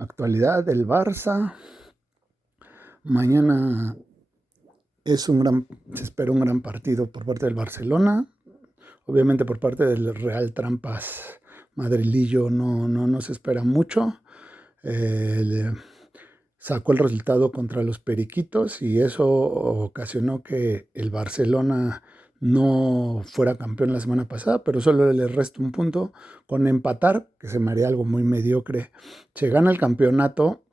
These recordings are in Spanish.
Actualidad del Barça. Mañana se espera un gran partido por parte del Barcelona. Obviamente por parte del Real Trampas madrilillo no se espera mucho. Sacó el resultado contra los Periquitos y eso ocasionó que el Barcelona no fuera campeón la semana pasada, pero solo le resta un punto con empatar, que se me haría algo muy mediocre. Se gana el campeonato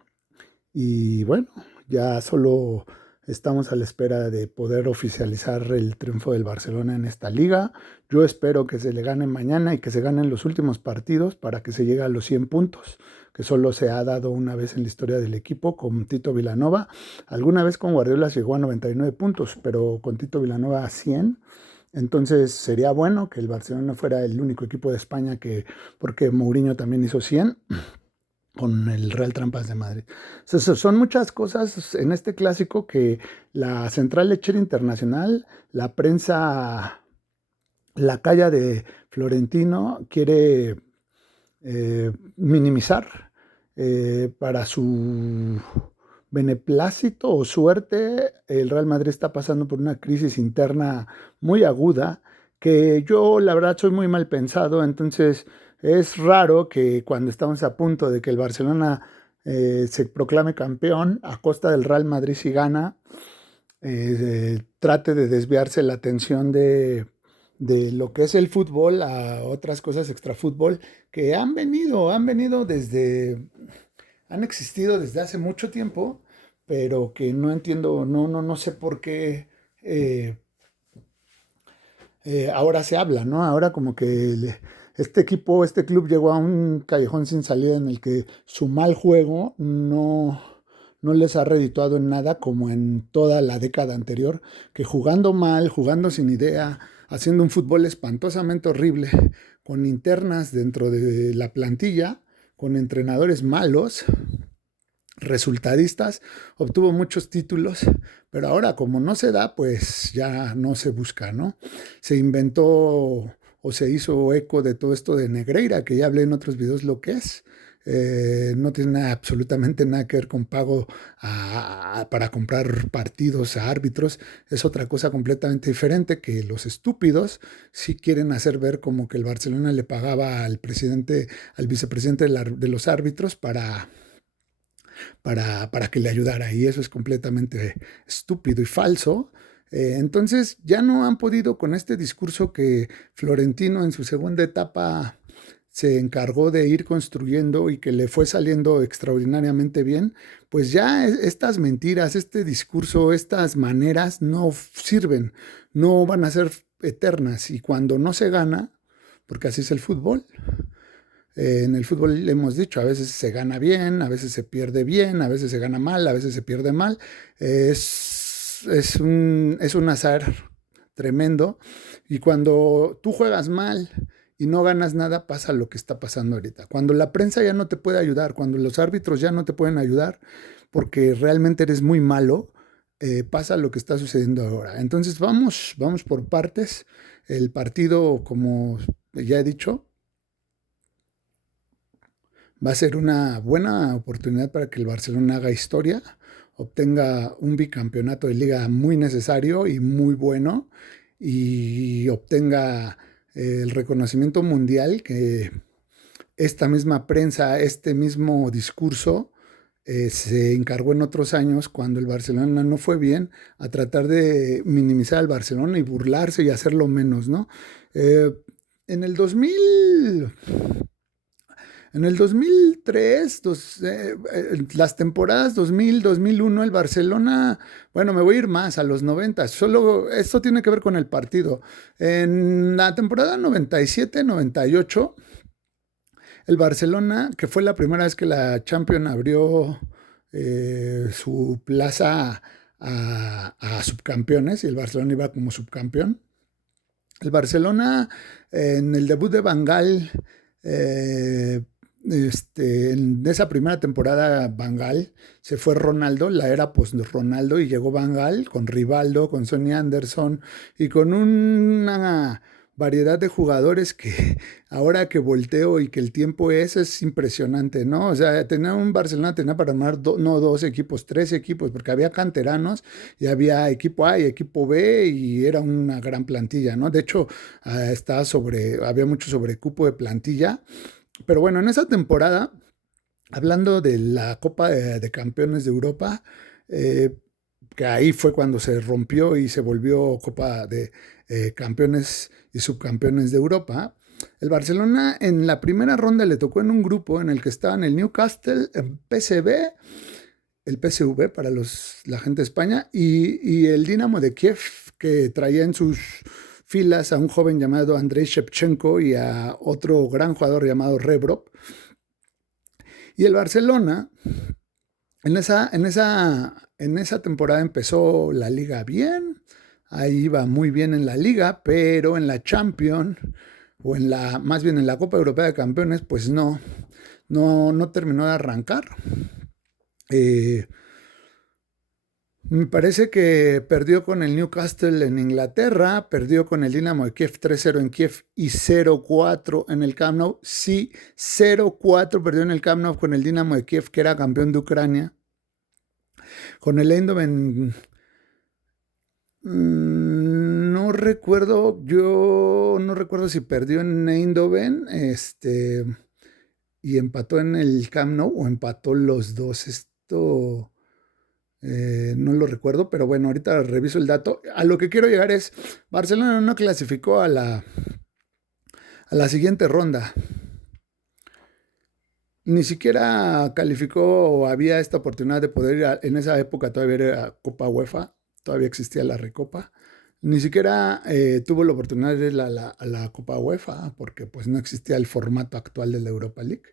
y bueno, ya solo estamos a la espera de poder oficializar el triunfo del Barcelona en esta liga. Yo espero que se le gane mañana y que se ganen los últimos partidos para que se llegue a los 100 puntos, que solo se ha dado una vez en la historia del equipo con Tito Vilanova. Alguna vez con Guardiola llegó a 99 puntos, pero con Tito Vilanova a 100. Entonces sería bueno que el Barcelona fuera el único equipo de España porque Mourinho también hizo 100 con el Real Trampas de Madrid. Son muchas cosas en este clásico que la Central Lechera Internacional, la prensa, la calle de Florentino quiere minimizar para su beneplácito o suerte. El Real Madrid está pasando por una crisis interna muy aguda que yo la verdad soy muy mal pensado, entonces es raro que cuando estamos a punto de que el Barcelona se proclame campeón a costa del Real Madrid si gana, trate de desviarse la atención de lo que es el fútbol a otras cosas extrafútbol que han existido desde hace mucho tiempo, pero que no entiendo, no sé por qué ahora se habla, ¿no? Ahora como que este club llegó a un callejón sin salida en el que su mal juego no les ha redituado en nada como en toda la década anterior, que jugando mal, jugando sin idea, haciendo un fútbol espantosamente horrible, con internas dentro de la plantilla, con entrenadores malos, resultadistas, obtuvo muchos títulos, pero ahora como no se da, pues ya no se busca, ¿no? Se inventó o se hizo eco de todo esto de Negreira, que ya hablé en otros videos lo que es. No tiene absolutamente nada que ver con pago para comprar partidos a árbitros. Es otra cosa completamente diferente que los estúpidos sí quieren hacer ver como que el Barcelona le pagaba al vicepresidente de los árbitros para que le ayudara, y eso es completamente estúpido y falso. Entonces ya no han podido con este discurso que Florentino en su segunda etapa se encargó de ir construyendo y que le fue saliendo extraordinariamente bien, pues ya estas mentiras, este discurso, estas maneras no sirven, no van a ser eternas, y cuando no se gana, porque así es el fútbol, en el fútbol le hemos dicho, a veces se gana bien, a veces se pierde bien, a veces se gana mal, a veces se pierde mal. Es un azar tremendo. Y cuando tú juegas mal y no ganas nada, pasa lo que está pasando ahorita. Cuando la prensa ya no te puede ayudar, cuando los árbitros ya no te pueden ayudar, porque realmente eres muy malo, pasa lo que está sucediendo ahora. Entonces vamos por partes. El partido, como ya he dicho, va a ser una buena oportunidad para que el Barcelona haga historia, obtenga un bicampeonato de liga muy necesario y muy bueno, y obtenga el reconocimiento mundial que esta misma prensa, este mismo discurso se encargó en otros años cuando el Barcelona no fue bien, a tratar de minimizar al Barcelona y burlarse y hacerlo menos, ¿no? Eh, en el 2000, en el 2003, las temporadas 2000, 2001, el Barcelona, bueno, me voy a ir más a los 90, solo esto tiene que ver con el partido. En la temporada 97, 98, el Barcelona, que fue la primera vez que la Champions abrió su plaza a subcampeones, y el Barcelona iba como subcampeón. El Barcelona, en el debut de Van Gaal, eh, en esa primera temporada Van Gaal, se fue Ronaldo, la era post Ronaldo, y llegó Van Gaal con Rivaldo, con Sonny Anderson y con variedad de jugadores que ahora que volteo y que el tiempo es impresionante, ¿no? O sea, tenía un Barcelona, tenía para armar no dos equipos, tres equipos, porque había canteranos y había equipo A y equipo B y era una gran plantilla, ¿no? De hecho, había mucho sobrecupo de plantilla, pero bueno, en esa temporada, hablando de la Copa de Campeones de Europa, eh, que ahí fue cuando se rompió y se volvió Copa de Campeones y Subcampeones de Europa. El Barcelona en la primera ronda le tocó en un grupo en el que estaban el Newcastle, el PSV, el PSV para la gente de España, y el Dinamo de Kiev, que traía en sus filas a un joven llamado Andrei Shevchenko y a otro gran jugador llamado Rebrov. Y el Barcelona en esa temporada empezó la liga bien, ahí iba muy bien en la liga, pero en la Champions, más bien en la Copa Europea de Campeones, pues no terminó de arrancar. Eh, Me parece que perdió con el Newcastle en Inglaterra, perdió con el Dinamo de Kiev 3-0 en Kiev y 0-4 en el Camp Nou. Sí, 0-4 perdió en el Camp Nou con el Dinamo de Kiev, que era campeón de Ucrania. Con el Eindhoven, yo no recuerdo si perdió en Eindhoven, y empató en el Camp Nou o empató los dos. Esto no lo recuerdo, pero bueno, ahorita reviso el dato. A lo que quiero llegar es, Barcelona no clasificó a la siguiente ronda. Ni siquiera calificó o había esta oportunidad de poder ir en esa época todavía era Copa UEFA, todavía existía la Recopa. Ni siquiera tuvo la oportunidad de ir a la Copa UEFA porque pues no existía el formato actual de la Europa League.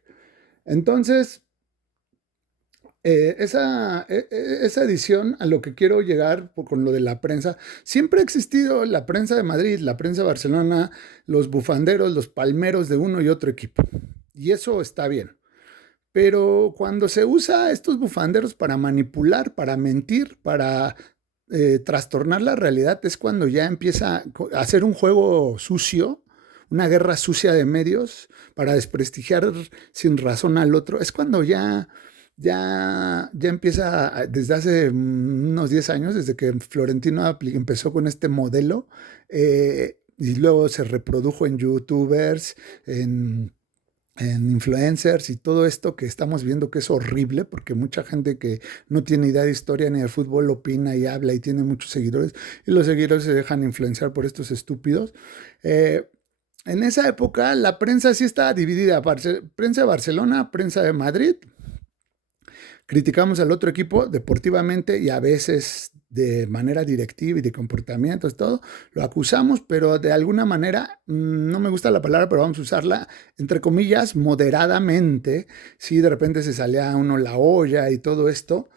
Entonces, esa edición, a lo que quiero llegar con lo de la prensa, siempre ha existido la prensa de Madrid, la prensa de Barcelona, los bufanderos, los palmeros de uno y otro equipo. Y eso está bien. Pero cuando se usa estos bufanderos para manipular, para mentir, para trastornar la realidad, es cuando ya empieza a hacer un juego sucio, una guerra sucia de medios para desprestigiar sin razón al otro. Es cuando ya empieza desde hace unos 10 años, desde que Florentino empezó con este modelo, y luego se reprodujo en youtubers, en influencers y todo esto que estamos viendo que es horrible porque mucha gente que no tiene idea de historia ni de fútbol opina y habla y tiene muchos seguidores y los seguidores se dejan influenciar por estos estúpidos. Eh, en esa época la prensa sí estaba dividida, prensa de Barcelona, prensa de Madrid. Criticamos al otro equipo deportivamente y a veces de manera directiva y de comportamientos, todo, lo acusamos, pero de alguna manera, no me gusta la palabra, pero vamos a usarla, entre comillas, moderadamente, si de repente se salía a uno la olla y todo esto.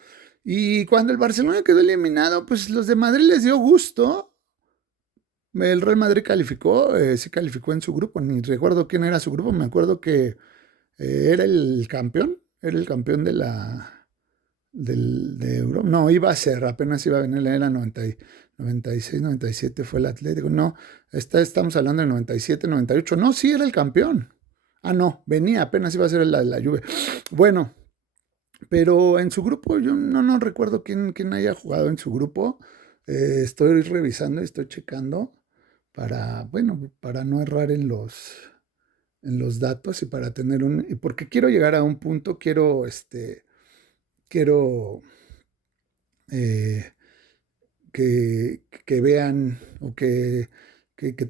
Y cuando el Barcelona quedó eliminado, pues los de Madrid les dio gusto. El Real Madrid calificó, sí calificó en su grupo, ni recuerdo quién era su grupo, me acuerdo que era el campeón de Europa. No, iba a ser, apenas iba a venir, era 96, 97 fue el Atlético. No, estamos hablando de 97, 98. No, sí era el campeón. Ah, no, venía, apenas iba a ser la Juve. Bueno, pero en su grupo, yo no recuerdo quién haya jugado en su grupo. Estoy revisando, estoy checando para no errar en los datos y para tener porque quiero llegar a un punto, quiero eh, que vean o que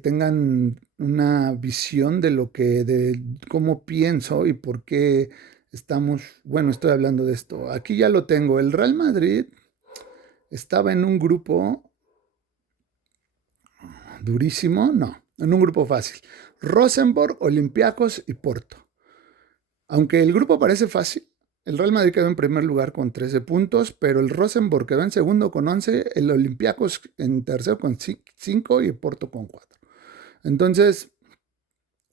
tengan una visión de cómo pienso y por qué estoy hablando de esto. Aquí ya lo tengo. El Real Madrid estaba en un grupo durísimo, no, en un grupo fácil. Rosenborg, Olympiacos y Porto. Aunque el grupo parece fácil, el Real Madrid quedó en primer lugar con 13 puntos, pero el Rosenborg quedó en segundo con 11, el Olympiacos en tercero con 5 y Porto con 4. Entonces,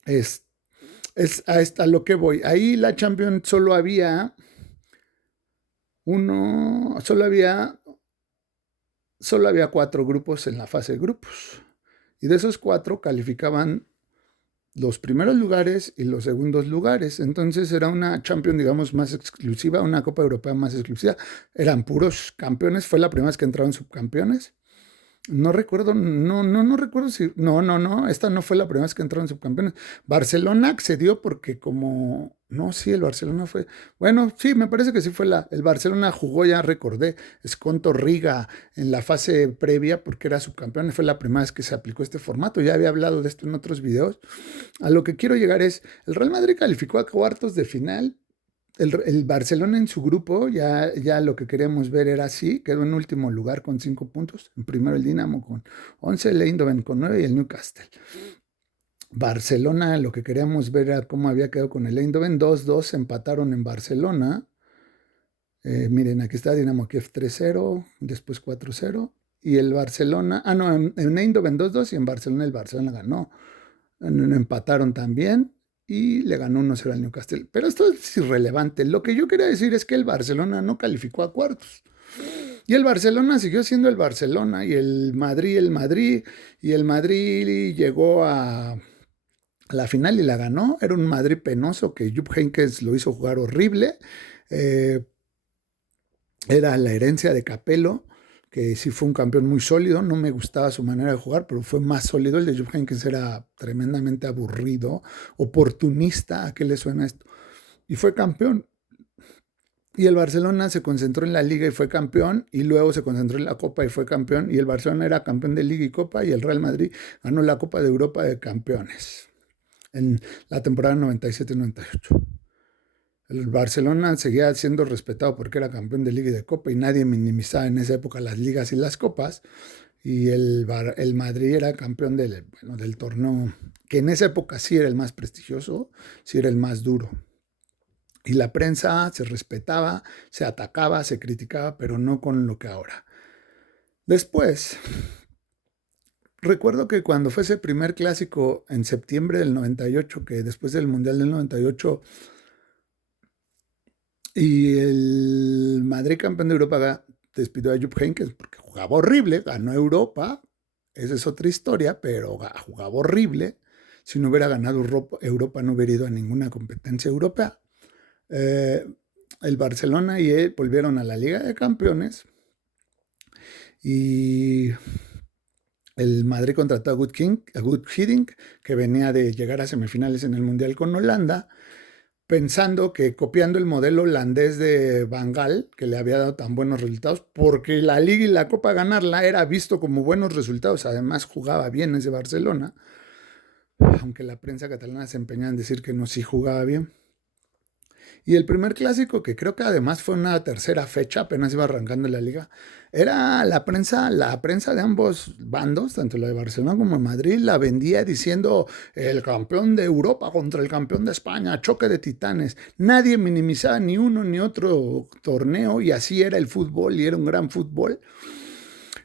es a lo que voy. Ahí la Champions solo había solo había 4 grupos en la fase de grupos. Y de esos 4 calificaban los primeros lugares y los segundos lugares. Entonces era una Champions, digamos, más exclusiva, una Copa Europea más exclusiva. Eran puros campeones. Fue la primera vez que entraron subcampeones. No recuerdo, no recuerdo si. No, esta no fue la primera vez que entraron subcampeones. Barcelona accedió porque como. No, sí, el Barcelona fue. Bueno, sí, me parece que sí fue el Barcelona jugó, ya recordé, Esconto Riga en la fase previa porque era subcampeón. Fue la primera vez que se aplicó este formato. Ya había hablado de esto en otros videos. A lo que quiero llegar es, el Real Madrid calificó a cuartos de final. El Barcelona en su grupo, ya lo que queríamos ver era así, quedó en último lugar con 5 puntos. En primero el Dinamo con 11, el Eindhoven con 9 y el Newcastle. Barcelona, lo que queríamos ver era cómo había quedado con el Eindhoven. 2-2 empataron en Barcelona. Miren, aquí está Dinamo Kiev 3-0, después 4-0. Y el Barcelona, no, en Eindhoven 2-2 y en Barcelona el Barcelona ganó. Empataron también y le ganó 1-0 al Newcastle. Pero esto es irrelevante. Lo que yo quería decir es que el Barcelona no calificó a cuartos. Y el Barcelona siguió siendo el Barcelona y el Madrid. Y el Madrid llegó a la final y la ganó. Era un Madrid penoso que Jupp Heynckes lo hizo jugar horrible. Era la herencia de Capello, que sí fue un campeón muy sólido. No me gustaba su manera de jugar, pero fue más sólido. El de Jupp Heynckes era tremendamente aburrido, oportunista. ¿A qué le suena esto? Y fue campeón. Y el Barcelona se concentró en la Liga y fue campeón, y luego se concentró en la Copa y fue campeón, y el Barcelona era campeón de Liga y Copa, y el Real Madrid ganó la Copa de Europa de Campeones en la temporada 97-98. El Barcelona seguía siendo respetado porque era campeón de Liga y de Copa, y nadie minimizaba en esa época las ligas y las copas, y el Madrid era campeón del torneo, que en esa época sí era el más prestigioso, sí era el más duro. Y la prensa se respetaba, se atacaba, se criticaba, pero no con lo que ahora. Después, recuerdo que cuando fue ese primer clásico en septiembre del 98, que después del Mundial del 98, y el Madrid campeón de Europa despidió a Jupp Heynckes porque jugaba horrible, ganó Europa, esa es otra historia, pero jugaba horrible. Si no hubiera ganado Europa no hubiera ido a ninguna competencia europea. El Barcelona y él volvieron a la Liga de Campeones y el Madrid contrató a Good Hiddink, que venía de llegar a semifinales en el Mundial con Holanda, pensando que copiando el modelo holandés de Van Gaal, que le había dado tan buenos resultados, porque la Liga y la Copa ganarla era visto como buenos resultados, además jugaba bien ese Barcelona, aunque la prensa catalana se empeñaba en decir que no, sí jugaba bien. Y el primer clásico, que creo que además fue una tercera fecha, apenas iba arrancando la liga, era la prensa de ambos bandos, tanto la de Barcelona como de Madrid, la vendía diciendo el campeón de Europa contra el campeón de España, choque de titanes. Nadie minimizaba ni uno ni otro torneo y así era el fútbol y era un gran fútbol.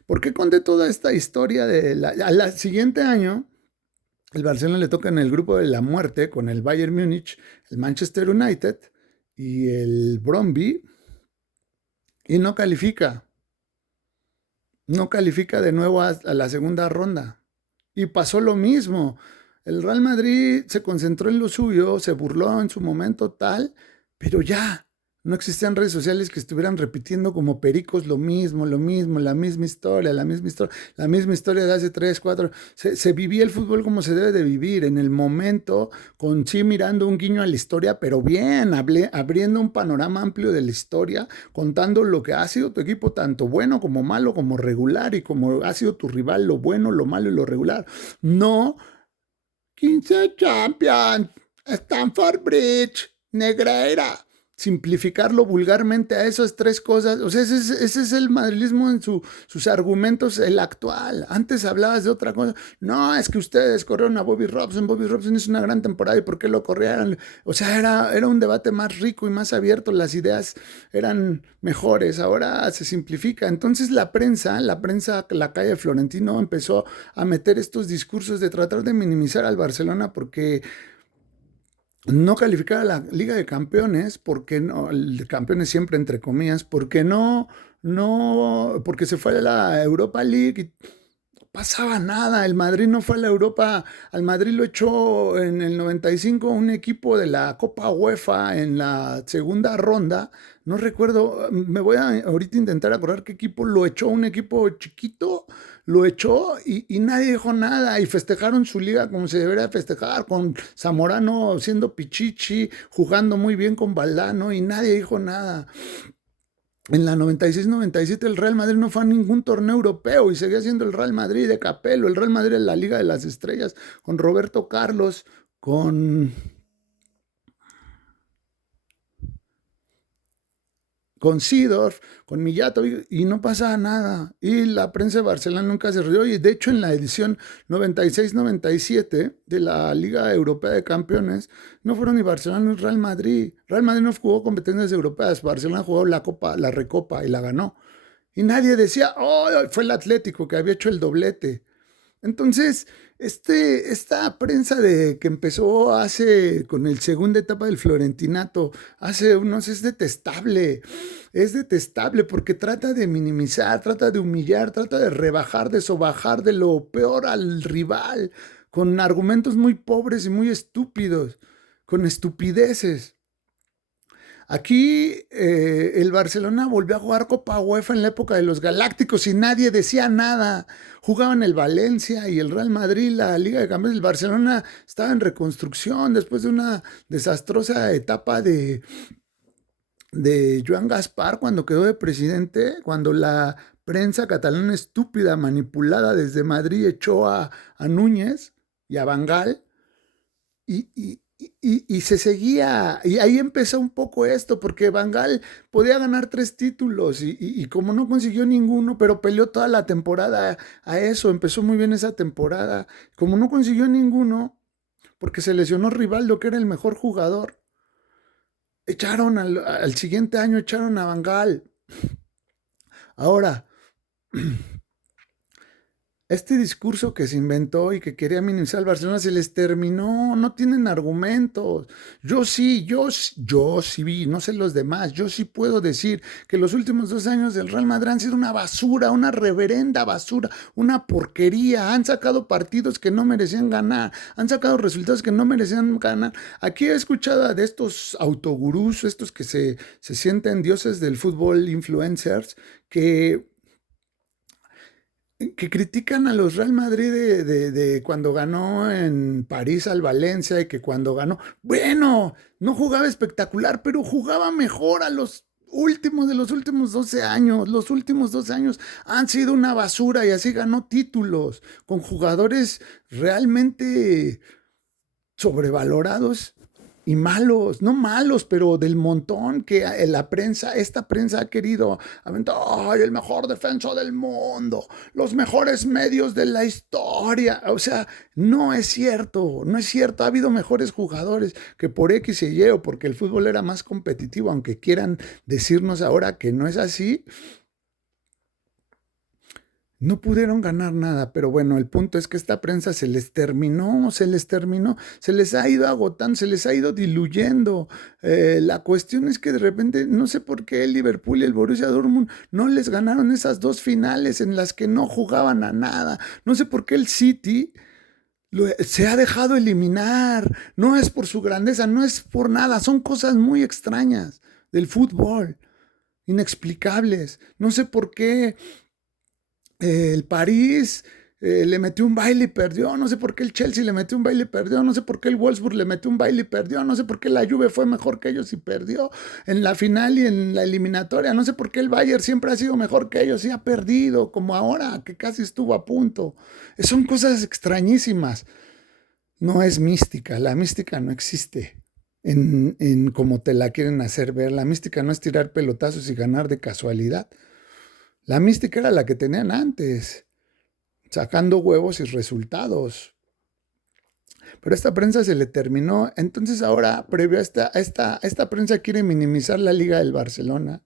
¿Por qué conté toda esta historia? Al siguiente año, el Barcelona le toca en el grupo de la muerte con el Bayern Múnich, el Manchester United y el Brøndby, y no califica. No califica de nuevo a la segunda ronda. Y pasó lo mismo. El Real Madrid se concentró en lo suyo, se burló en su momento tal, pero ya, no existían redes sociales que estuvieran repitiendo como pericos lo mismo, la misma historia, la misma historia de hace 3, 4. Se vivía el fútbol como se debe de vivir, en el momento, con sí mirando un guiño a la historia, pero bien, abriendo un panorama amplio de la historia, contando lo que ha sido tu equipo, tanto bueno como malo, como regular, y como ha sido tu rival, lo bueno, lo malo y lo regular. No 15 Champions, Stamford Bridge, Negreira. Simplificarlo vulgarmente a esas 3 cosas. O sea, ese es el madrilismo en sus argumentos, el actual. Antes hablabas de otra cosa. No, es que ustedes corrieron a Bobby Robson. Bobby Robson es una gran temporada. ¿Y por qué lo corrieron? O sea, era un debate más rico y más abierto. Las ideas eran mejores. Ahora se simplifica. Entonces la prensa, la calle Florentino, empezó a meter estos discursos de tratar de minimizar al Barcelona porque no calificar a la Liga de Campeones, porque no, el de campeones siempre entre comillas, porque no, porque se fue a la Europa League, pasaba nada. El Madrid no fue a la Europa. Al Madrid lo echó en el 95 un equipo de la Copa UEFA en la segunda ronda. No recuerdo, me voy a ahorita intentar acordar qué equipo lo echó, un equipo chiquito, lo echó y nadie dijo nada y festejaron su liga como se debería festejar, con Zamorano siendo pichichi, jugando muy bien con Valdano y nadie dijo nada. En la 96-97 el Real Madrid no fue a ningún torneo europeo y seguía siendo el Real Madrid de Capello, el Real Madrid en la Liga de las Estrellas, con Roberto Carlos, con Seedorf, con Millato, y no pasaba nada. Y la prensa de Barcelona nunca se rió. Y de hecho, en la edición 96-97 de la Liga Europea de Campeones, no fueron ni Barcelona ni Real Madrid. Real Madrid no jugó competencias europeas. Barcelona jugó la Copa, la Recopa y la ganó. Y nadie decía, oh, fue el Atlético que había hecho el doblete. Entonces, esta prensa de que empezó hace con el segunda etapa del Florentinato, hace unos, es detestable porque trata de minimizar, trata de humillar, trata de rebajar, de sobajar de lo peor al rival, con argumentos muy pobres y muy estúpidos, con estupideces. Aquí el Barcelona volvió a jugar Copa UEFA en la época de los Galácticos y nadie decía nada. Jugaban el Valencia y el Real Madrid, la Liga de Campeones. El Barcelona estaba en reconstrucción después de una desastrosa etapa de Joan Gaspar cuando quedó de presidente, cuando la prensa catalana estúpida, manipulada desde Madrid, echó a Núñez y a Bangal y se seguía, y ahí empezó un poco esto, porque Bangal podía ganar 3 títulos y como no consiguió ninguno, pero peleó toda la temporada a eso, empezó muy bien esa temporada, como no consiguió ninguno, porque se lesionó Rivaldo, que era el mejor jugador, echaron al siguiente año, echaron a Bangal. Ahora, este discurso que se inventó y que quería minimizar al Barcelona se les terminó, no tienen argumentos. Yo sí vi, no sé los demás, yo sí puedo decir que los últimos 2 años del Real Madrid han sido una basura, una reverenda basura, una porquería. Han sacado partidos que no merecían ganar, han sacado resultados que no merecían ganar. Aquí he escuchado de estos autogurús, estos que se sienten dioses del fútbol, influencers, que critican a los Real Madrid de cuando ganó en París al Valencia y que cuando ganó, bueno, no jugaba espectacular, pero jugaba mejor a los últimos de los últimos 12 años. Los últimos 12 años han sido una basura y así ganó títulos con jugadores realmente sobrevalorados y malos, no malos, pero del montón que esta prensa ha querido aventar, ¡ay, el mejor defensa del mundo! Los mejores medios de la historia. O sea, no es cierto, no es cierto. Ha habido mejores jugadores que por X y Y o porque el fútbol era más competitivo, aunque quieran decirnos ahora que no es así. No pudieron ganar nada, pero bueno, el punto es que esta prensa se les ha ido agotando, se les ha ido diluyendo. La cuestión es que de repente, no sé por qué el Liverpool y el Borussia Dortmund no les ganaron esas 2 finales en las que no jugaban a nada. No sé por qué el City se ha dejado eliminar. No es por su grandeza, no es por nada, son cosas muy extrañas del fútbol, inexplicables. No sé por qué el París le metió un baile y perdió, no sé por qué el Chelsea le metió un baile y perdió, no sé por qué el Wolfsburg le metió un baile y perdió, no sé por qué la Juve fue mejor que ellos y perdió en la final y en la eliminatoria, no sé por qué el Bayern siempre ha sido mejor que ellos y ha perdido, como ahora que casi estuvo a punto. Son cosas extrañísimas. No es mística, la mística no existe en como te la quieren hacer ver. La mística no es tirar pelotazos y ganar de casualidad. La mística era la que tenían antes, sacando huevos y resultados. Pero a esta prensa se le terminó. Entonces ahora, previo a esta prensa quiere minimizar la Liga del Barcelona.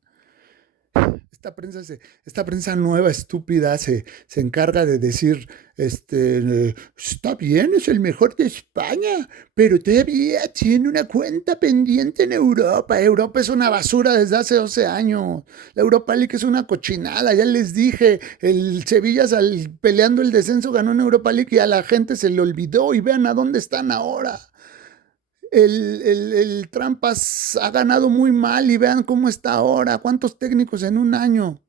esta prensa nueva, estúpida, se encarga de decir, está bien, es el mejor de España, pero todavía tiene una cuenta pendiente en Europa. Europa es una basura desde hace 12 años. La Europa League es una cochinada, ya les dije, el Sevilla peleando el descenso ganó en Europa League y a la gente se le olvidó y vean a dónde están ahora. El Trampas ha ganado muy mal y vean cómo está ahora. ¿Cuántos técnicos en un año?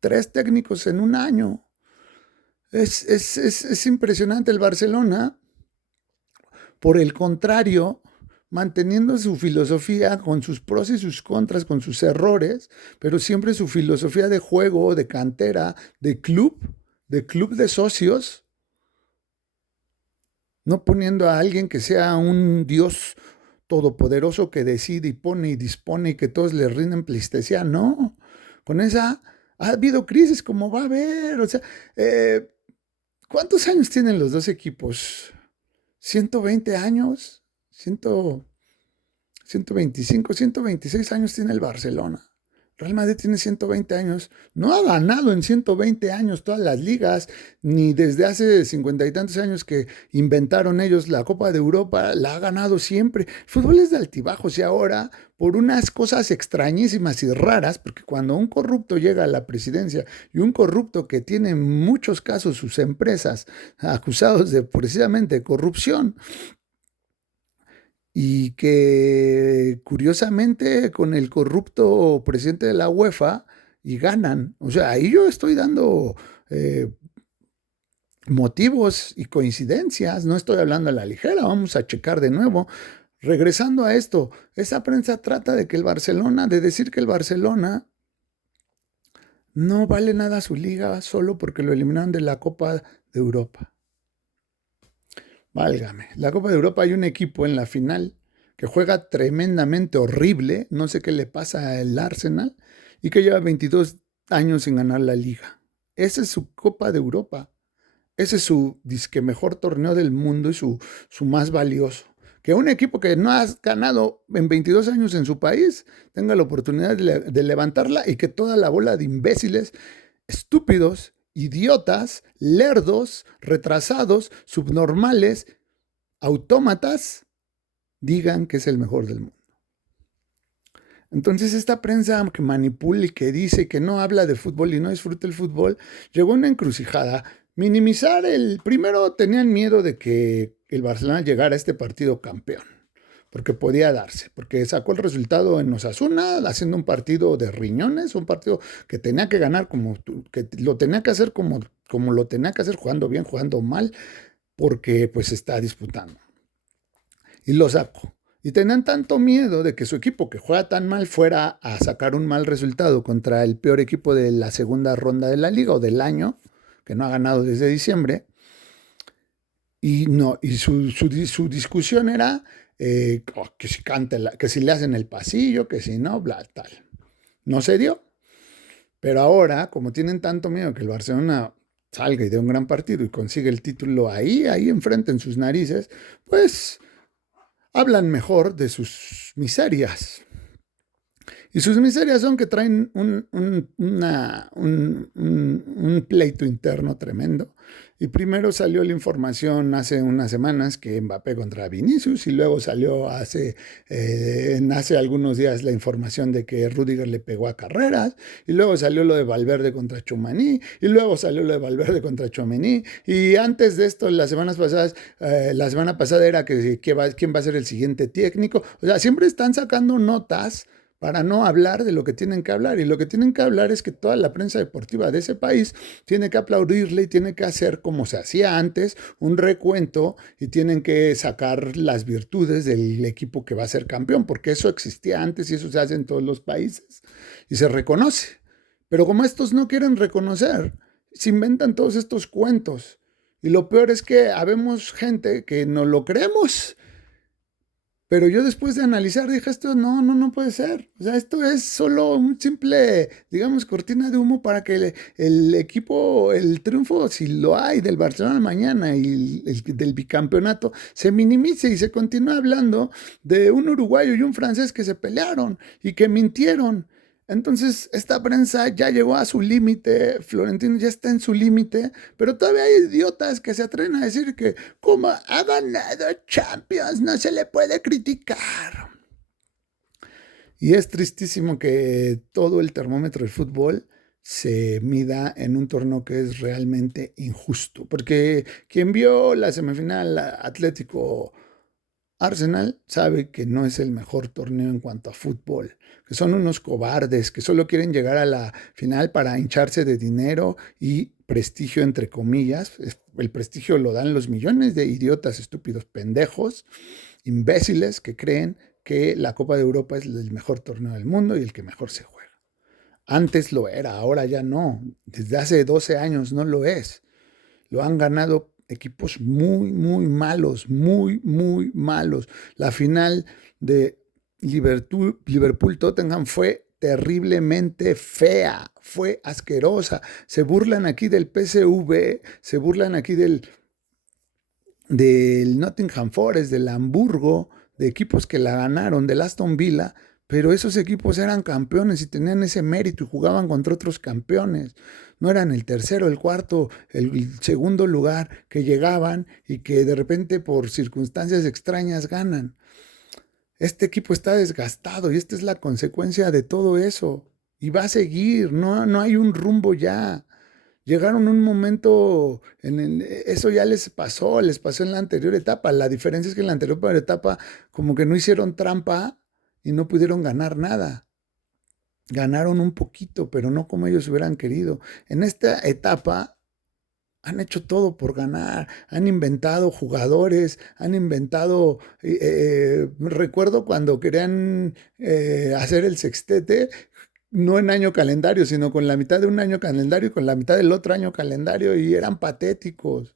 3 técnicos en un año. Es impresionante el Barcelona. Por el contrario, manteniendo su filosofía con sus pros y sus contras, con sus errores, pero siempre su filosofía de juego, de cantera, de club de socios, no poniendo a alguien que sea un dios todopoderoso que decide y pone y dispone y que todos le rinden pleistesía, no. Con esa ha habido crisis como va a haber, o sea, ¿cuántos años tienen los dos equipos? ¿120 años? 125, 126 años tiene el Barcelona. Real Madrid tiene 120 años, no ha ganado en 120 años todas las ligas, ni desde hace 50 y tantos años que inventaron ellos la Copa de Europa, la ha ganado siempre. El fútbol es de altibajos y ahora, por unas cosas extrañísimas y raras, porque cuando un corrupto llega a la presidencia y un corrupto que tiene en muchos casos sus empresas acusados de precisamente corrupción, y que curiosamente con el corrupto presidente de la UEFA y ganan. O sea, ahí yo estoy dando motivos y coincidencias, no estoy hablando a la ligera, vamos a checar de nuevo. Regresando a esto, esa prensa trata de decir que el Barcelona no vale nada su liga solo porque lo eliminaron de la Copa de Europa. Válgame, la Copa de Europa hay un equipo en la final que juega tremendamente horrible, no sé qué le pasa al Arsenal, y que lleva 22 años sin ganar la liga. Esa es su Copa de Europa, ese es su disque mejor torneo del mundo y su más valioso. Que un equipo que no ha ganado en 22 años en su país tenga la oportunidad de levantarla y que toda la bola de imbéciles, estúpidos, idiotas, lerdos, retrasados, subnormales, autómatas, digan que es el mejor del mundo. Entonces esta prensa que manipula y que dice que no habla de fútbol y no disfruta el fútbol, llegó a una encrucijada. Minimizar primero tenían miedo de que el Barcelona llegara a este partido campeón, porque podía darse, porque sacó el resultado en Osasuna, haciendo un partido de riñones, un partido que tenía que ganar, que lo tenía que hacer como lo tenía que hacer, jugando bien, jugando mal, porque pues se está disputando. Y lo sacó. Y tenían tanto miedo de que su equipo, que juega tan mal, fuera a sacar un mal resultado contra el peor equipo de la segunda ronda de la liga o del año, que no ha ganado desde diciembre. Y su discusión era que si que si le hacen el pasillo, que si no, bla, tal. No se dio. Pero ahora, como tienen tanto miedo que el Barcelona salga y dé un gran partido y consigue el título ahí enfrente en sus narices, pues hablan mejor de sus miserias. Y sus miserias son que traen un pleito interno tremendo. Y primero salió la información hace unas semanas que Mbappé contra Vinicius, y luego salió hace algunos días la información de que Rudiger le pegó a Carreras, y luego salió lo de Valverde contra Tchouaméni, y luego salió lo de Valverde contra Tchouaméni, y antes de esto, la semana pasada era quién va a ser el siguiente técnico. O sea, siempre están sacando notas para no hablar de lo que tienen que hablar. Y lo que tienen que hablar es que toda la prensa deportiva de ese país tiene que aplaudirle y tiene que hacer como se hacía antes, un recuento, y tienen que sacar las virtudes del equipo que va a ser campeón, porque eso existía antes y eso se hace en todos los países y se reconoce. Pero como estos no quieren reconocer, se inventan todos estos cuentos. Y lo peor es que habemos gente que no lo creemos. Pero yo después de analizar dije, esto no puede ser. O sea, esto es solo un simple, digamos, cortina de humo para que el equipo, el triunfo, si lo hay, del Barcelona mañana y del bicampeonato, se minimice y se continúe hablando de un uruguayo y un francés que se pelearon y que mintieron. Entonces, esta prensa ya llegó a su límite, Florentino ya está en su límite, pero todavía hay idiotas que se atreven a decir que como ha ganado Champions no se le puede criticar. Y es tristísimo que todo el termómetro del fútbol se mida en un torneo que es realmente injusto, porque quien vio la semifinal Atlético Arsenal sabe que no es el mejor torneo en cuanto a fútbol, que son unos cobardes que solo quieren llegar a la final para hincharse de dinero y prestigio, entre comillas. El prestigio lo dan los millones de idiotas, estúpidos, pendejos, imbéciles que creen que la Copa de Europa es el mejor torneo del mundo y el que mejor se juega. Antes lo era, ahora ya no. Desde hace 12 años no lo es. Lo han ganado equipos muy, muy malos, muy, muy malos. La final de Liverpool-Tottenham fue terriblemente fea, fue asquerosa. Se burlan aquí del PSV, se burlan aquí del Nottingham Forest, del Hamburgo, de equipos que la ganaron, del Aston Villa, pero esos equipos eran campeones y tenían ese mérito y jugaban contra otros campeones. No eran el tercero, el cuarto, el segundo lugar que llegaban y que de repente por circunstancias extrañas ganan. Este equipo está desgastado y esta es la consecuencia de todo eso. Y va a seguir, no hay un rumbo ya. Llegaron un momento, eso ya les pasó en la anterior etapa. La diferencia es que en la anterior etapa como que no hicieron trampa y no pudieron ganar nada. Ganaron un poquito, pero no como ellos hubieran querido. En esta etapa han hecho todo por ganar, han inventado jugadores, han inventado, recuerdo cuando querían hacer el sextete, no en año calendario, sino con la mitad de un año calendario y con la mitad del otro año calendario, y eran patéticos.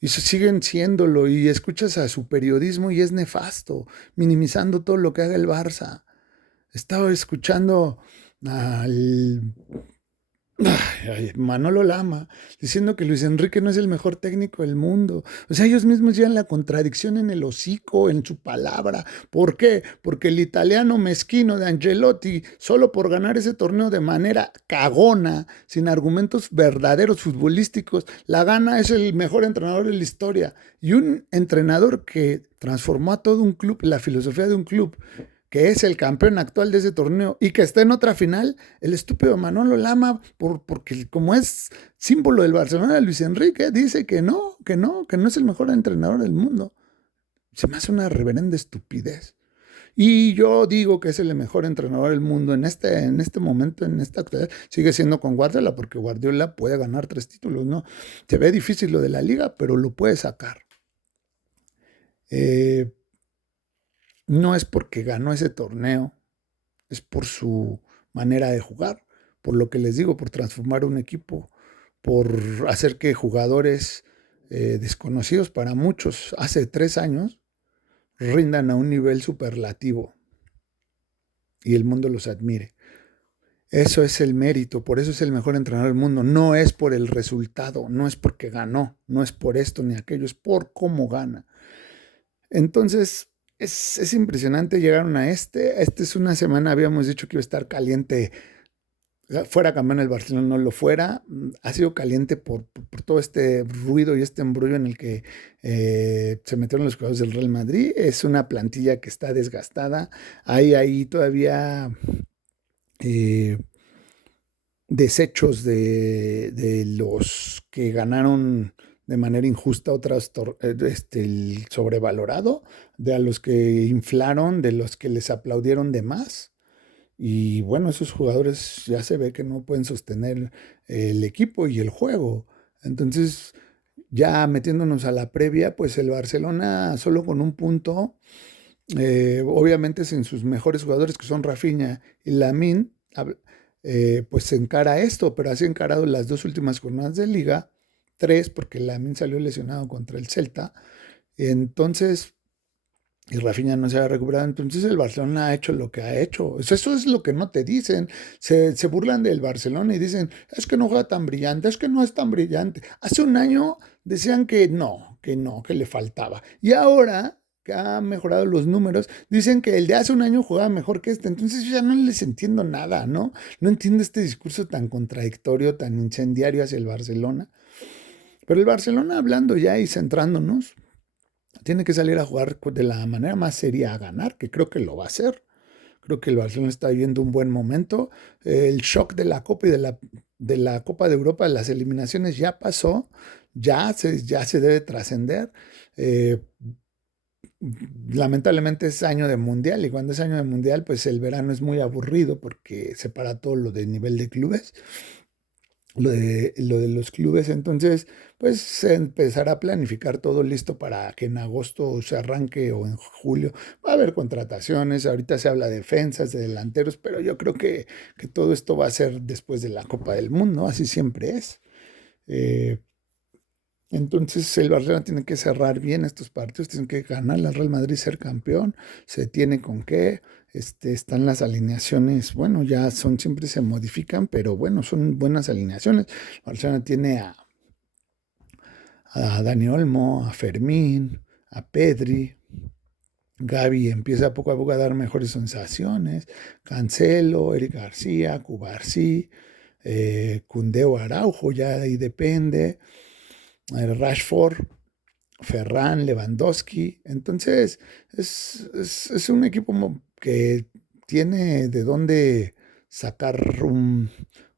Y siguen siéndolo, y escuchas a su periodismo y es nefasto, minimizando todo lo que haga el Barça. Estaba escuchando al Manolo Lama diciendo que Luis Enrique no es el mejor técnico del mundo. O sea, ellos mismos llevan la contradicción en el hocico, en su palabra. ¿Por qué? Porque el italiano mezquino de Ancelotti, solo por ganar ese torneo de manera cagona, sin argumentos verdaderos futbolísticos, la gana, es el mejor entrenador de la historia. Y un entrenador que transformó a todo un club, la filosofía de un club, que es el campeón actual de ese torneo y que está en otra final, el estúpido Manolo Lama, porque como es símbolo del Barcelona, Luis Enrique dice que no es el mejor entrenador del mundo. Se me hace una reverenda estupidez. Y yo digo que es el mejor entrenador del mundo en este momento, en esta actualidad. Sigue siendo con Guardiola, porque Guardiola puede ganar 3 títulos, ¿no? Se ve difícil lo de la liga, pero lo puede sacar. No es porque ganó ese torneo, es por su manera de jugar, por lo que les digo, por transformar un equipo, por hacer que jugadores desconocidos para muchos hace 3 años rindan a un nivel superlativo y el mundo los admire. Eso es el mérito, por eso es el mejor entrenador del mundo. No es por el resultado, no es porque ganó, no es por esto ni aquello, es por cómo gana. Entonces, es impresionante, llegaron a Esta es una semana, habíamos dicho que iba a estar caliente, fuera campeón el Barcelona, no lo fuera. Ha sido caliente por todo este ruido y este embrollo en el que se metieron los jugadores del Real Madrid. Es una plantilla que está desgastada. Hay ahí todavía desechos de los que ganaron de manera injusta el sobrevalorado, de a los que inflaron, de los que les aplaudieron de más. Y bueno, esos jugadores ya se ve que no pueden sostener el equipo y el juego. Entonces, ya metiéndonos a la previa, pues el Barcelona solo con un punto, obviamente sin sus mejores jugadores que son Rafinha y Lamine, pues se encara esto, pero así encarado las 2 últimas jornadas de liga, 3 porque Lamine salió lesionado contra el Celta. Entonces, y Rafinha no se ha recuperado, entonces el Barcelona ha hecho lo que ha hecho. Eso es lo que no te dicen. Se burlan del Barcelona y dicen, es que no juega tan brillante, es que no es tan brillante. Hace un año decían que no, que le faltaba. Y ahora que ha mejorado los números, dicen que el de hace un año jugaba mejor que este. Entonces yo ya no les entiendo nada, ¿no? No entiendo este discurso tan contradictorio, tan incendiario hacia el Barcelona. Pero el Barcelona, hablando ya y centrándonos, tiene que salir a jugar de la manera más seria a ganar, que creo que lo va a hacer. Creo que el Barcelona está viviendo un buen momento. El shock de la Copa y de la Copa de Europa, las eliminaciones ya pasó, ya se debe trascender. Eh, Lamentablemente es año de mundial y cuando es año de mundial, pues el verano es muy aburrido porque separa todo lo de nivel de clubes, lo de los clubes. Entonces, pues se empezará a planificar todo listo para que en agosto se arranque o en julio. Va a haber contrataciones, ahorita se habla de defensas, de delanteros, pero yo creo que todo esto va a ser después de la Copa del Mundo, así siempre es. Eh, entonces el Barcelona tiene que cerrar bien estos partidos, tiene que ganar al Real Madrid, ser campeón, se tiene con qué, están las alineaciones, bueno, ya son, siempre se modifican, pero bueno, son buenas alineaciones. Barcelona tiene a Dani Olmo, a Fermín, a Pedri, Gavi empieza poco a poco a dar mejores sensaciones, Cancelo, Eric García, Cubarsí, Koundé o Araujo, ya ahí depende, Rashford, Ferran, Lewandowski. Entonces, es un equipo que tiene de dónde sacar un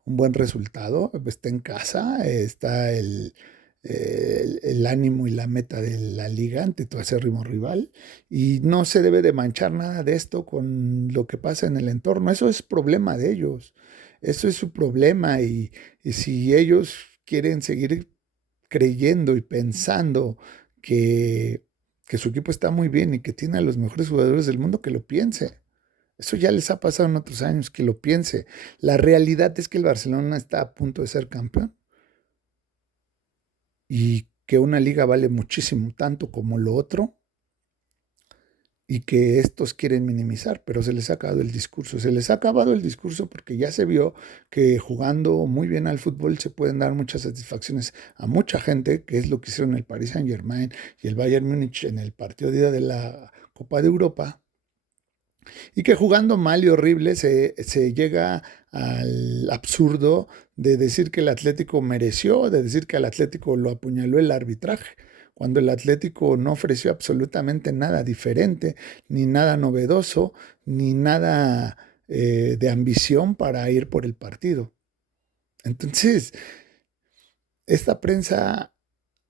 buen resultado. Está en casa, está el ánimo y la meta de la liga ante tu acérrimo rival y no se debe de manchar nada de esto con lo que pasa en el entorno. Eso es problema de ellos. Eso es su problema y si ellos quieren seguir creyendo y pensando que, que su equipo está muy bien y que tiene a los mejores jugadores del mundo, que lo piense. Eso ya les ha pasado en otros años, que lo piense. La realidad es que el Barcelona está a punto de ser campeón y que una liga vale muchísimo, tanto como lo otro, y que estos quieren minimizar, pero se les ha acabado el discurso. Se les ha acabado el discurso porque ya se vio que jugando muy bien al fútbol se pueden dar muchas satisfacciones a mucha gente, que es lo que hicieron el Paris Saint-Germain y el Bayern Múnich en el partido de ida de la Copa de Europa, y que jugando mal y horrible se llega al absurdo de decir que el Atlético mereció, de decir que al Atlético lo apuñaló el arbitraje, cuando el Atlético no ofreció absolutamente nada diferente, ni nada novedoso, ni nada de ambición para ir por el partido. Entonces, esta prensa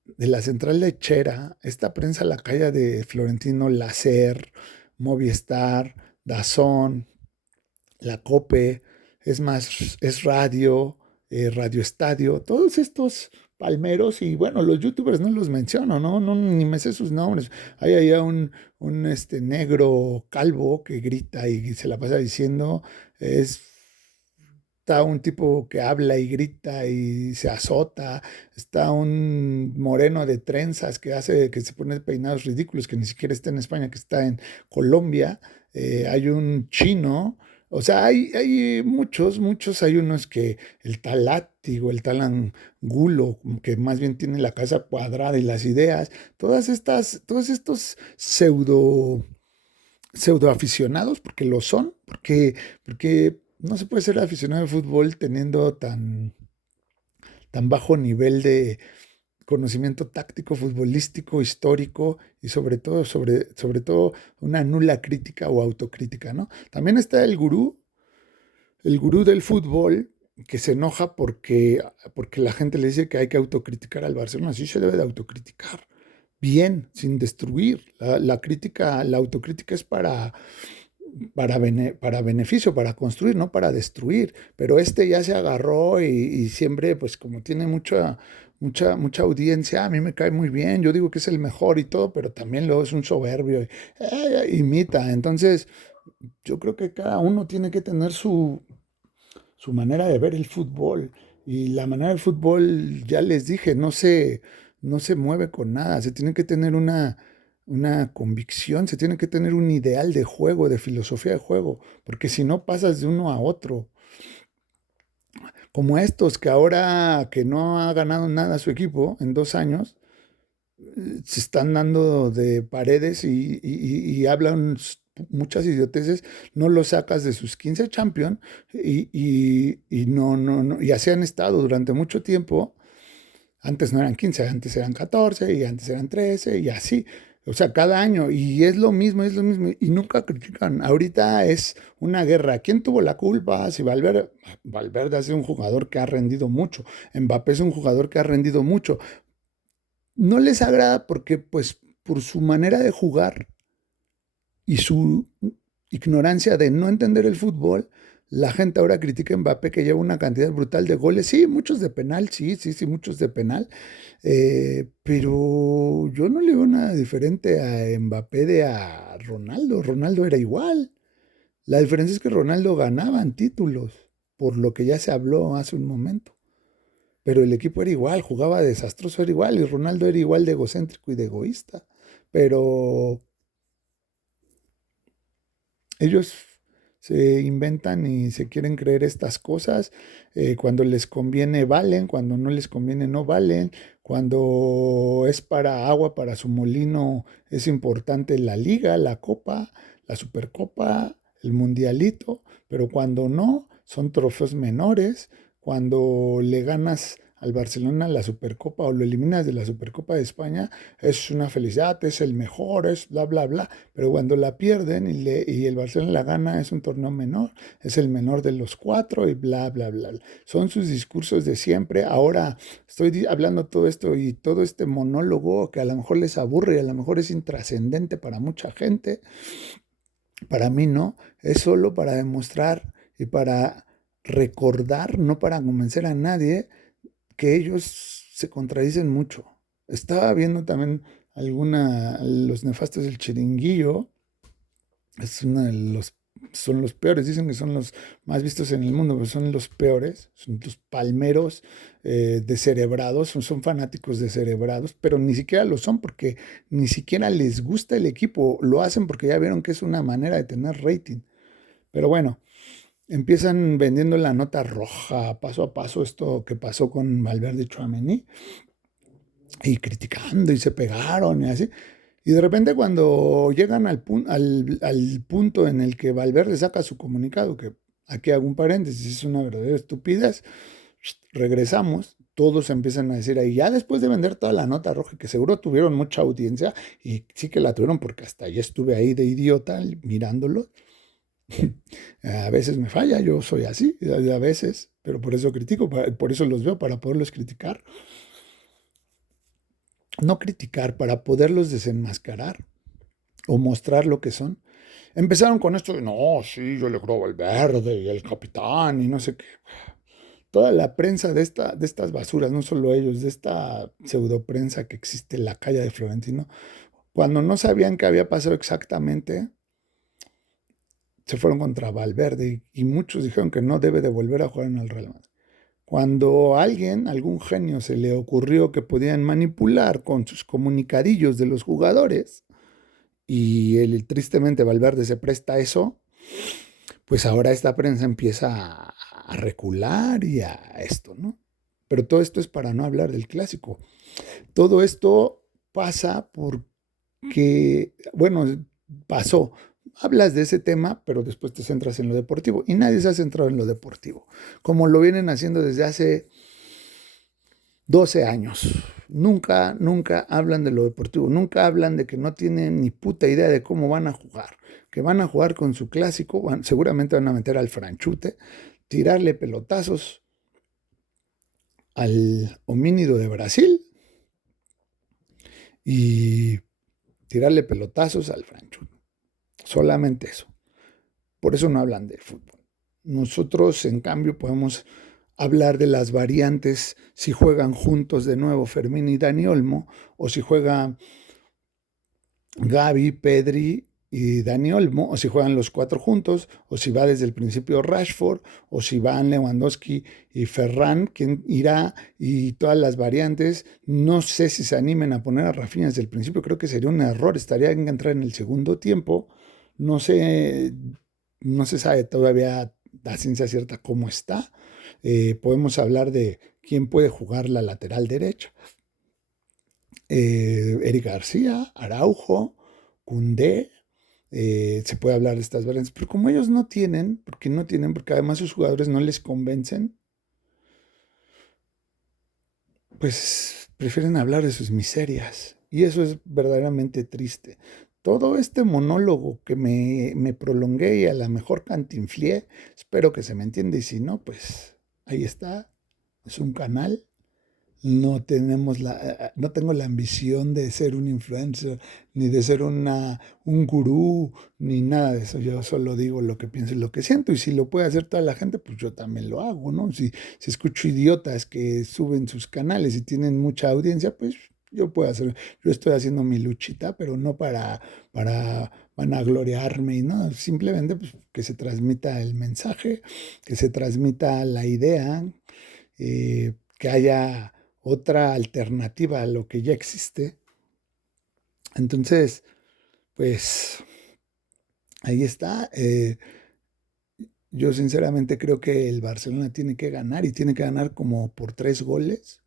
de la central lechera, esta prensa lacaya de Florentino, Lacer, Movistar, Dazón, La Cope, es más, es radio, Radio Estadio, todos estos palmeros y bueno, los youtubers no los menciono, no, no, ni me sé sus nombres. Hay allá un negro calvo que grita y se la pasa diciendo, es está un tipo que habla y grita y se azota, está un moreno de trenzas que hace que se pone peinados ridículos, que ni siquiera está en España, que está en Colombia, hay un chino, o sea, hay muchos, hay unos que el tal látigo, el tal angulo, que más bien tiene la casa cuadrada y las ideas, todos estos pseudo aficionados, porque lo son, porque no se puede ser aficionado de fútbol teniendo tan bajo nivel de conocimiento táctico, futbolístico, histórico y sobre todo una nula crítica o autocrítica, ¿no? También está el gurú del fútbol que se enoja porque la gente le dice que hay que autocriticar al Barcelona. Sí se debe de autocriticar. Bien, sin destruir. La crítica, la autocrítica es para beneficio, para construir, no para destruir. Pero ya se agarró y siempre, pues como tiene mucha audiencia, a mí me cae muy bien, yo digo que es el mejor y todo, pero también luego es un soberbio, imita. Entonces, yo creo que cada uno tiene que tener su manera de ver el fútbol. Y la manera del fútbol, ya les dije, no se mueve con nada. Se tiene que tener una convicción, se tiene que tener un ideal de juego, de filosofía de juego, porque si no pasas de uno a otro. Como estos que ahora que no ha ganado nada su equipo en 2 años, se están dando de paredes y hablan muchas idioteces, no lo sacas de sus 15 Champions y no, y así han estado durante mucho tiempo. Antes no eran 15, antes eran 14 y antes eran 13 y así. O sea, cada año. Y es lo mismo. Y nunca critican. Ahorita es una guerra. ¿Quién tuvo la culpa? Si Valverde es un jugador que ha rendido mucho. Mbappé es un jugador que ha rendido mucho. No les agrada porque, pues, por su manera de jugar y su ignorancia de no entender el fútbol, la gente ahora critica a Mbappé que lleva una cantidad brutal de goles. Sí, muchos de penal, sí, muchos de penal. Pero yo no le veo nada diferente a Mbappé de a Ronaldo. Ronaldo era igual. La diferencia es que Ronaldo ganaba títulos, por lo que ya se habló hace un momento. Pero el equipo era igual, jugaba desastroso, era igual, y Ronaldo era igual de egocéntrico y de egoísta. Pero ellos se inventan y se quieren creer estas cosas. Cuando les conviene valen, cuando no les conviene no valen. Cuando es para agua, para su molino, es importante la liga, la copa, la supercopa, el mundialito. Pero cuando no, son trofeos menores. Cuando le ganas al Barcelona la Supercopa o lo eliminas de la Supercopa de España, es una felicidad, es el mejor, es bla, bla, bla. Pero cuando la pierden y el Barcelona la gana, es un torneo menor, es el menor de los cuatro y bla, bla, bla. Son sus discursos de siempre. Ahora estoy hablando todo esto y todo este monólogo que a lo mejor les aburre y a lo mejor es intrascendente para mucha gente. Para mí no, es solo para demostrar y para recordar, no para convencer a nadie que ellos se contradicen mucho. Estaba viendo también los nefastos del Chiringuillo, es uno de son los peores, dicen que son los más vistos en el mundo, pero son los peores, son los palmeros descerebrados, son fanáticos descerebrados, pero ni siquiera lo son porque ni siquiera les gusta el equipo, lo hacen porque ya vieron que es una manera de tener rating. Pero bueno, empiezan vendiendo la nota roja paso a paso, esto que pasó con Valverde y Tchouaméni, y criticando y se pegaron y así. Y de repente cuando llegan al punto en el que Valverde saca su comunicado, que aquí hago un paréntesis, es una verdadera estupidez, regresamos, todos empiezan a decir ahí, ya después de vender toda la nota roja, que seguro tuvieron mucha audiencia, y sí que la tuvieron porque hasta yo estuve ahí de idiota mirándolo. A veces me falla, yo soy así, a veces, pero por eso critico, por eso los veo, para poderlos criticar. No criticar, para poderlos desenmascarar o mostrar lo que son. Empezaron con esto de, no, sí, yo le creo al verde y el capitán y no sé qué. Toda la prensa de estas basuras, no solo ellos, de esta pseudoprensa que existe en la calle de Florentino, cuando no sabían qué había pasado exactamente, se fueron contra Valverde y muchos dijeron que no debe de volver a jugar en el Real Madrid. Cuando a alguien, algún genio, se le ocurrió que podían manipular con sus comunicadillos de los jugadores, y tristemente Valverde se presta a eso, pues ahora esta prensa empieza a recular y a esto, ¿no? Pero todo esto es para no hablar del clásico. Todo esto pasa porque, bueno, pasó. Hablas de ese tema, pero después te centras en lo deportivo. Y nadie se ha centrado en lo deportivo, como lo vienen haciendo desde hace 12 años. Nunca hablan de lo deportivo, nunca hablan de que no tienen ni puta idea de cómo van a jugar, que van a jugar con su clásico, seguramente van a meter al franchute, tirarle pelotazos al homínido de Brasil y tirarle pelotazos al franchute. Solamente eso. Por eso no hablan de fútbol. Nosotros, en cambio, podemos hablar de las variantes, si juegan juntos de nuevo Fermín y Dani Olmo, o si juega Gavi, Pedri y Dani Olmo, o si juegan los cuatro juntos, o si va desde el principio Rashford, o si van Lewandowski y Ferran, quien irá, y todas las variantes. No sé si se animen a poner a Rafinha desde el principio, creo que sería un error, estaría en entrar en el segundo tiempo. No sé, no se sabe todavía a ciencia cierta cómo está. Podemos hablar de quién puede jugar la lateral derecha. Eric García, Araujo, Koundé, se puede hablar de estas variantes, pero como ellos no tienen, porque además sus jugadores no les convencen, pues prefieren hablar de sus miserias. Y eso es verdaderamente triste. Todo este monólogo que me prolongué y a lo mejor cantinflié, espero que se me entienda y si no, pues ahí está, es un canal. No tengo la ambición de ser un influencer, ni de ser un gurú, ni nada de eso. Yo solo digo lo que pienso y lo que siento. Y si lo puede hacer toda la gente, pues yo también lo hago, ¿no? Si escucho idiotas que suben sus canales y tienen mucha audiencia, pues yo puedo hacer. Yo estoy haciendo mi luchita, pero no para vanagloriarme, ¿no? Simplemente pues, que se transmita el mensaje, que se transmita la idea, que haya otra alternativa a lo que ya existe. Entonces, pues ahí está. Yo sinceramente creo que el Barcelona tiene que ganar y tiene que ganar como por 3 goles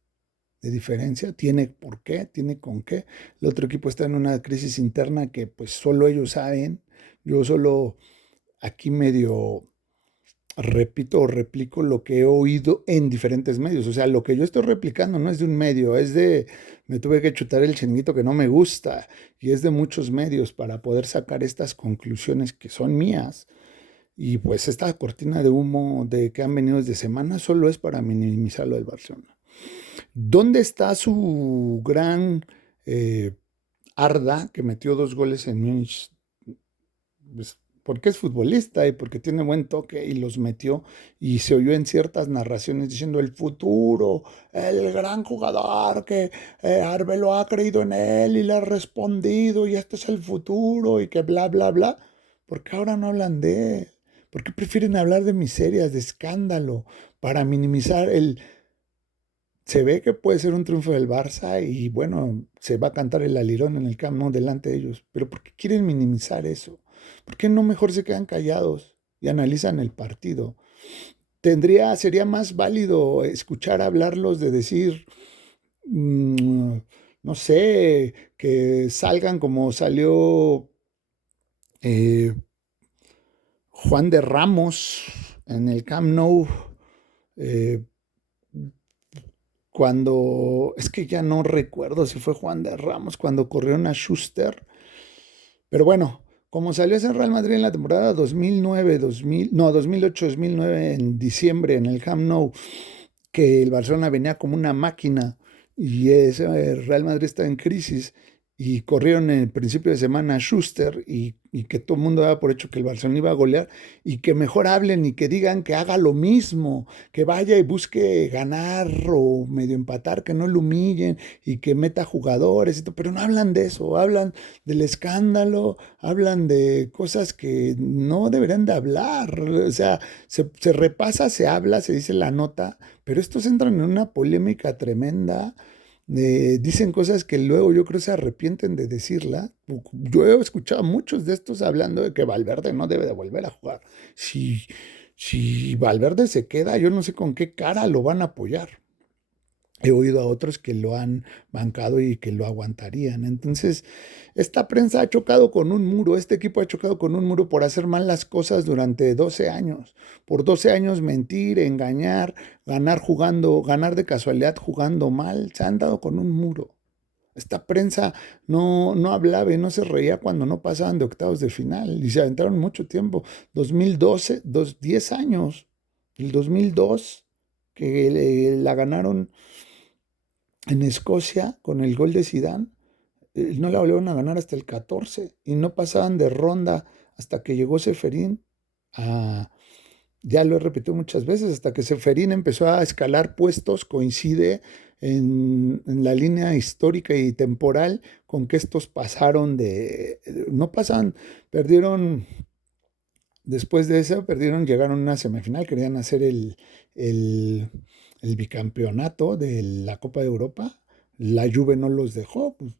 de diferencia. Tiene por qué, tiene con qué. El otro equipo está en una crisis interna que pues solo ellos saben. Yo solo aquí medio repito o replico lo que he oído en diferentes medios. O sea, lo que yo estoy replicando no es de un medio, me tuve que chutar el chinguito que no me gusta y es de muchos medios para poder sacar estas conclusiones que son mías. Y pues esta cortina de humo de que han venido desde semana solo es para minimizar lo del Barcelona. ¿Dónde está su gran Arda que metió 2 goles en Múnich? Pues, porque es futbolista y porque tiene buen toque y los metió y se oyó en ciertas narraciones diciendo el futuro, el gran jugador que Arbelo ha creído en él y le ha respondido y este es el futuro y que bla, bla, bla. ¿Por qué ahora no hablan de él? ¿Por qué prefieren hablar de miserias, de escándalo, para minimizar el... Se ve que puede ser un triunfo del Barça y bueno, se va a cantar el alirón en el Camp Nou delante de ellos, pero ¿por qué quieren minimizar eso? ¿Por qué no mejor se quedan callados y analizan el partido? Sería más válido escuchar hablarlos de decir, mm, no sé, que salgan como salió eh, Juan de Ramos en el Camp Nou, eh, cuando, es que ya no recuerdo si fue Juan de Ramos, cuando corrieron a Schuster, pero bueno, como salió ese Real Madrid en la temporada 2009, 2000, no, 2008-2009 en diciembre en el Camp Nou, que el Barcelona venía como una máquina y ese Real Madrid está en crisis y corrieron en el principio de semana a Schuster y que todo el mundo daba por hecho que el Barcelona iba a golear y que mejor hablen y que digan que haga lo mismo, que vaya y busque ganar o medio empatar, que no lo humillen y que meta jugadores, y todo, pero no hablan de eso, hablan del escándalo, hablan de cosas que no deberían de hablar, o sea, se repasa, se habla, se dice la nota, pero estos entran en una polémica tremenda. Dicen cosas que luego yo creo se arrepienten de decirla. Yo he escuchado a muchos de estos hablando de que Valverde no debe de volver a jugar. Si, si Valverde se queda, yo no sé con qué cara lo van a apoyar. He oído a otros que lo han bancado y que lo aguantarían. Entonces, esta prensa ha chocado con un muro, este equipo ha chocado con un muro por hacer mal las cosas durante 12 años. Por 12 años mentir, engañar, ganar jugando, ganar de casualidad jugando mal, se han dado con un muro. Esta prensa no hablaba y no se reía cuando no pasaban de octavos de final y se aventaron mucho tiempo. 2012, 10 años. El 2002, que la ganaron en Escocia con el gol de Zidane, no la volvieron a ganar hasta el 14 y no pasaban de ronda hasta que llegó Seferín a, ya lo he repetido muchas veces, hasta que Seferín empezó a escalar puestos, coincide en la línea histórica y temporal con que estos pasaron no pasan, perdieron, después de eso, perdieron, llegaron a una semifinal, querían hacer el, el bicampeonato de la Copa de Europa. La Juve no los dejó, pues,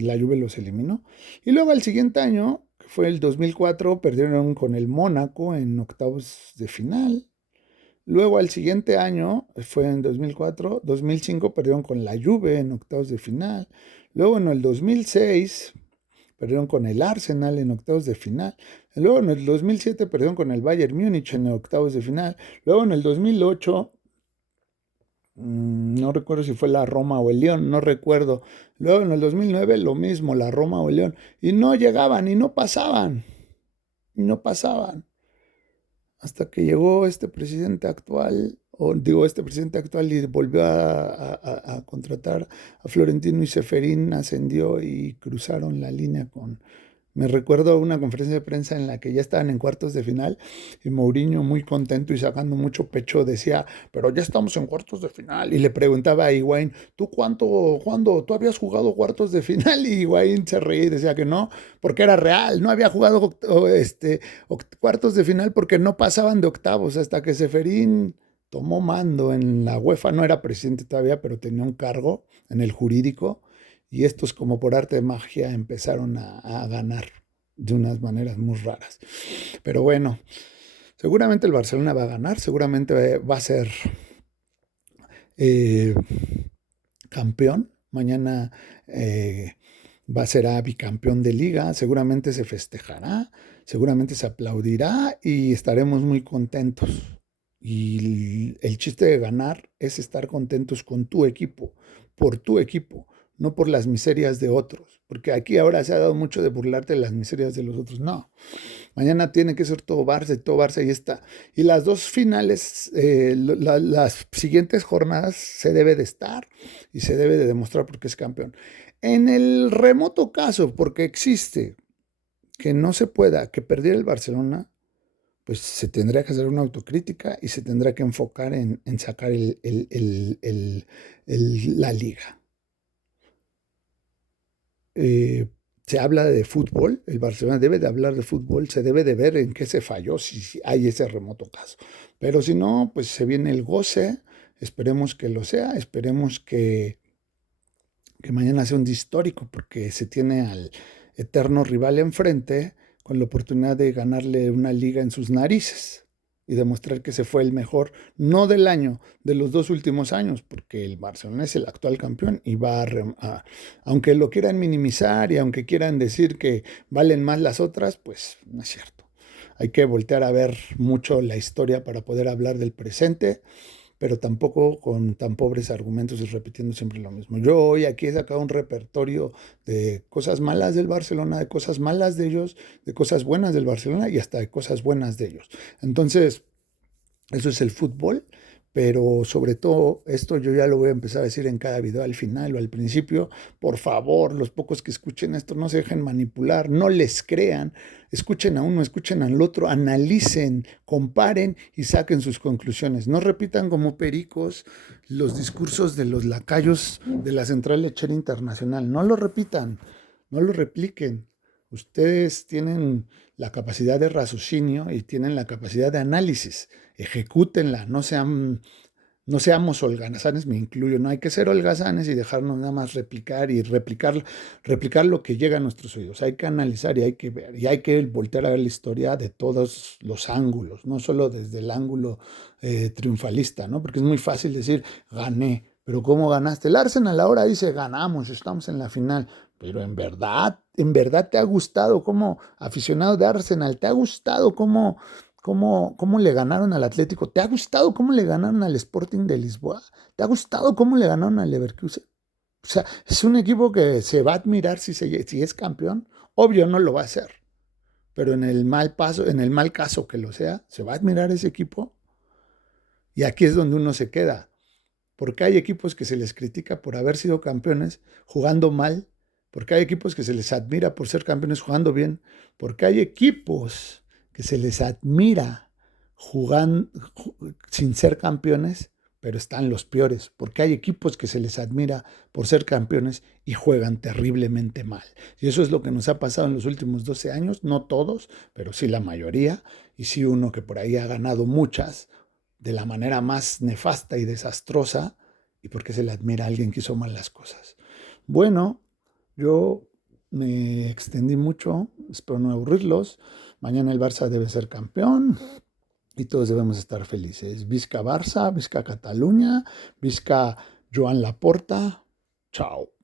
la Juve los eliminó. Y luego el siguiente año, que fue el 2004, perdieron con el Mónaco en octavos de final. Luego al siguiente año, fue en 2004, 2005 perdieron con la Juve en octavos de final. Luego en el 2006 perdieron con el Arsenal en octavos de final. Luego en el 2007 perdieron con el Bayern Múnich en octavos de final. Luego en el 2008, no recuerdo si fue la Roma o el Lyon, no recuerdo. Luego en el 2009 lo mismo, la Roma o el Lyon. Y no llegaban y no pasaban. Y no pasaban. Hasta que llegó este presidente actual, o digo este presidente actual y volvió a contratar a Florentino y Ceferín ascendió y cruzaron la línea con... Me recuerdo una conferencia de prensa en la que ya estaban en cuartos de final y Mourinho muy contento y sacando mucho pecho decía, pero ya estamos en cuartos de final. Y le preguntaba a Higuaín, cuándo tú habías jugado cuartos de final? Y Higuaín se reía y decía que no, porque era real, no había jugado cuartos de final porque no pasaban de octavos hasta que Ceferín tomó mando en la UEFA, no era presidente todavía, pero tenía un cargo en el jurídico y estos como por arte de magia empezaron a ganar de unas maneras muy raras. Pero bueno, seguramente el Barcelona va a ganar, seguramente va a ser eh, campeón. Mañana va a ser bicampeón de liga, seguramente se festejará, seguramente se aplaudirá y estaremos muy contentos. Y el chiste de ganar es estar contentos con tu equipo, por tu equipo, no por las miserias de otros. Porque aquí ahora se ha dado mucho de burlarte de las miserias de los otros. No, mañana tiene que ser todo Barça y está. Y las dos finales, las siguientes jornadas se debe de estar y se debe de demostrar porque es campeón. En el remoto caso, porque existe que no se pueda, que perdiera el Barcelona, pues se tendría que hacer una autocrítica y se tendrá que enfocar en sacar la liga. Eh, Se habla de fútbol, el Barcelona debe de hablar de fútbol, se debe de ver en qué se falló, si hay ese remoto caso. Pero si no, pues se viene el goce, esperemos que lo sea, esperemos que mañana sea un día histórico, porque se tiene al eterno rival enfrente con la oportunidad de ganarle una liga en sus narices y demostrar que se fue el mejor, no del año, de los dos últimos años, porque el Barcelona es el actual campeón y aunque lo quieran minimizar y aunque quieran decir que valen más las otras, pues no es cierto. Hay que voltear a ver mucho la historia para poder hablar del presente, pero tampoco con tan pobres argumentos y repitiendo siempre lo mismo. Yo hoy aquí he sacado un repertorio de cosas malas del Barcelona, de cosas malas de ellos, de cosas buenas del Barcelona y hasta de cosas buenas de ellos. Entonces, eso es el fútbol, pero sobre todo esto yo ya lo voy a empezar a decir en cada video al final o al principio. Por favor, los pocos que escuchen esto no se dejen manipular, no les crean, escuchen a uno, escuchen al otro, analicen, comparen y saquen sus conclusiones. No repitan como pericos los discursos de los lacayos de la Central Lechera Internacional, no lo repitan, no lo repliquen. Ustedes tienen la capacidad de raciocinio y tienen la capacidad de análisis. Ejecútenla, no seamos holgazanes, me incluyo, no hay que ser holgazanes y dejarnos nada más replicar y replicar lo que llega a nuestros oídos. Hay que analizar y hay que ver, y hay que voltear a ver la historia de todos los ángulos, no solo desde el ángulo triunfalista, ¿no? Porque es muy fácil decir, gané, pero ¿cómo ganaste? El Arsenal ahora dice, ganamos, estamos en la final. Pero en verdad te ha gustado como aficionado de Arsenal, te ha gustado cómo le ganaron al Atlético, te ha gustado cómo le ganaron al Sporting de Lisboa, te ha gustado cómo le ganaron al Leverkusen. O sea, es un equipo que se va a admirar si es campeón. Obvio no lo va a hacer, pero en el mal caso que lo sea, se va a admirar ese equipo. Y aquí es donde uno se queda, porque hay equipos que se les critica por haber sido campeones jugando mal, porque hay equipos que se les admira por ser campeones jugando bien, porque hay equipos que se les admira jugando sin ser campeones, pero están los peores, porque hay equipos que se les admira por ser campeones y juegan terriblemente mal. Y eso es lo que nos ha pasado en los últimos 12 años, no todos, pero sí la mayoría, y sí uno que por ahí ha ganado muchas, de la manera más nefasta y desastrosa, y porque se le admira a alguien que hizo mal las cosas. Bueno, yo me extendí mucho, espero no aburrirlos. Mañana el Barça debe ser campeón. y todos debemos estar felices. Visca Barça, Visca Cataluña, Visca Joan Laporta. Chao.